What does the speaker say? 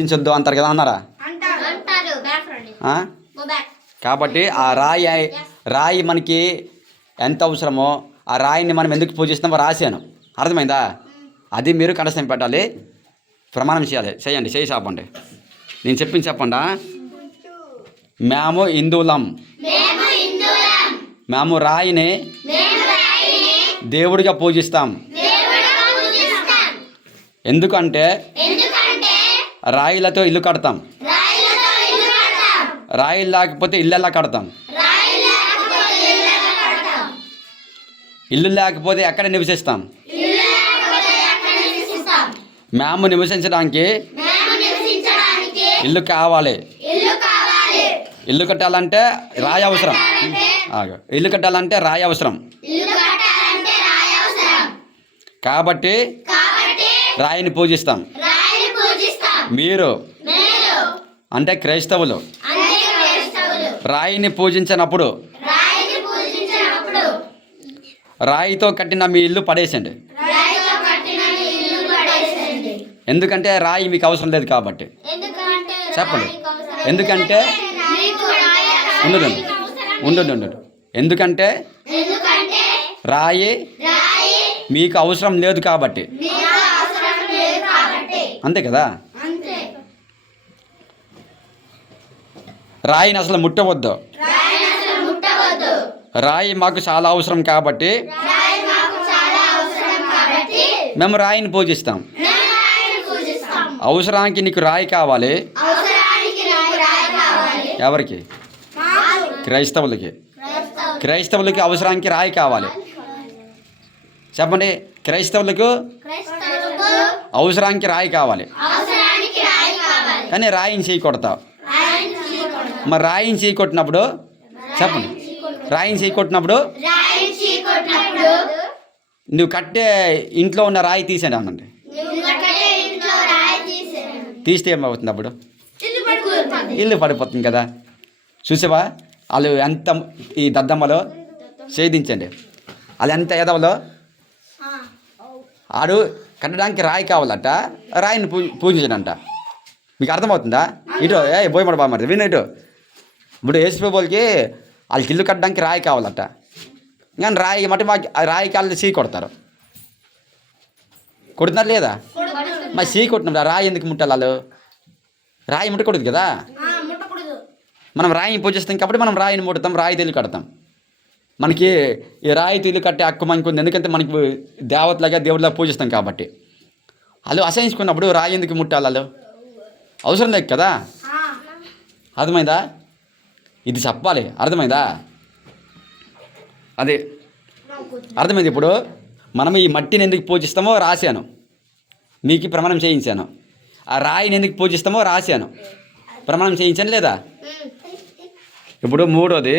పూజించొద్దు అంటారు కదా, అన్నారా? కాబట్టి ఆ రాయి మనకి ఎంత అవసరమో ఆ రాయిని మనం ఎందుకు పూజిస్తామో రాశాను. అర్థమైందా? అది మీరు కంఠస్థం పెట్టాలి, ప్రమాణం చేయాలి. చేయండి, చేయి చెప్పండి. నేను చెప్పింది చెప్పండా. మేము హిందువులం, మేము రాయిని దేవుడిగా పూజిస్తాం. ఎందుకంటే రాయిలతో ఇల్లు కడతాం, రాయి లేకపోతే ఇల్లు ఎలా కడతాం? ఇల్లు లేకపోతే ఎక్కడ నివసిస్తాం? మేము నివసించడానికి ఇల్లు కావాలి. ఇల్లు కట్టాలంటే రాయి అవసరం. ఇల్లు కట్టాలంటే రాయి అవసరం. కాబట్టి రాయిని పూజిస్తాం. మీరు అంటే క్రైస్తవులు రాయిని పూజించినప్పుడు రాయితో కట్టిన మీ ఇల్లు పడేసండి. ఎందుకంటే రాయి మీకు అవసరం లేదు కాబట్టి. చెప్పండి. ఎందుకంటే ఉండదు. ఎందుకంటే రాయి మీకు అవసరం లేదు కాబట్టి. అంతే కదా. రాయిని అసలు ముట్టవద్దు. రాయి మాకు చాలా అవసరం కాబట్టి మేము రాయిని పూజిస్తాం. అవసరానికి నీకు రాయి కావాలి. ఎవరికి? క్రైస్తవులకి. క్రైస్తవులకి అవసరానికి రాయి కావాలి. చెప్పండి. క్రైస్తవులకు అవసరానికి రాయి కావాలి, కానీ రాయిని చేయి కొడతావు. మరి రాయిని చేయి కొట్టినప్పుడు చెప్పండి, రాయిని చేయి కొట్టినప్పుడు నువ్వు కట్టే ఇంట్లో ఉన్న రాయి తీసేయండి అనండి. తీస్తే ఏమవుతుంది? అప్పుడు ఇల్లు పడిపోతుంది కదా. చూసావా వాళ్ళు ఎంత ఈ దద్దమ్మలో ఛేదించండి. వాళ్ళు ఎంత ఎదవలో. ఆడు కట్టడానికి రాయి కావాలట, రాయిని పూజించడంట. మీకు అర్థమవుతుందా? ఇటు బోయమడ బాగా మరి విను. ఇటు ఇప్పుడు యేసుప్రభువులకి వాళ్ళకి ఇల్లు కట్టడానికి రాయి కావాలట, కానీ రాయి మట్టి మాకు రాయికి వాళ్ళు సీ కొడతారు. కొడుతున్నారు లేదా? మరి సీ కొట్టినప్పుడు రాయి ఎందుకు ముట్టాలి? వాళ్ళు రాయి ముట్టకూడదు కదా. మనం రాయిని పూజిస్తాం కాబట్టి మనం రాయిని ముడతాం, రాయి ఇల్లు కడతాం. మనకి ఈ రాయి ఇల్లు కట్టే హక్కు మనకు ఉంది. ఎందుకంటే మనకి దేవతలాగా దేవుడిలాగా పూజిస్తాం కాబట్టి. వాళ్ళు అసహించుకున్నప్పుడు రాయి ఎందుకు ముట్టాలి? వాళ్ళు అవసరం లేదు కదా. అర్థమైందా? ఇది చెప్పాలి. అర్థమైందా? అదే అర్థమైంది. ఇప్పుడు మనం ఈ మట్టిని ఎందుకు పూజిస్తామో రాశాను, మీకు ప్రమాణం చేయించాను. ఆ రాయిని ఎందుకు పూజిస్తామో రాశాను, ప్రమాణం చేయించాను లేదా? ఇప్పుడు మూడోది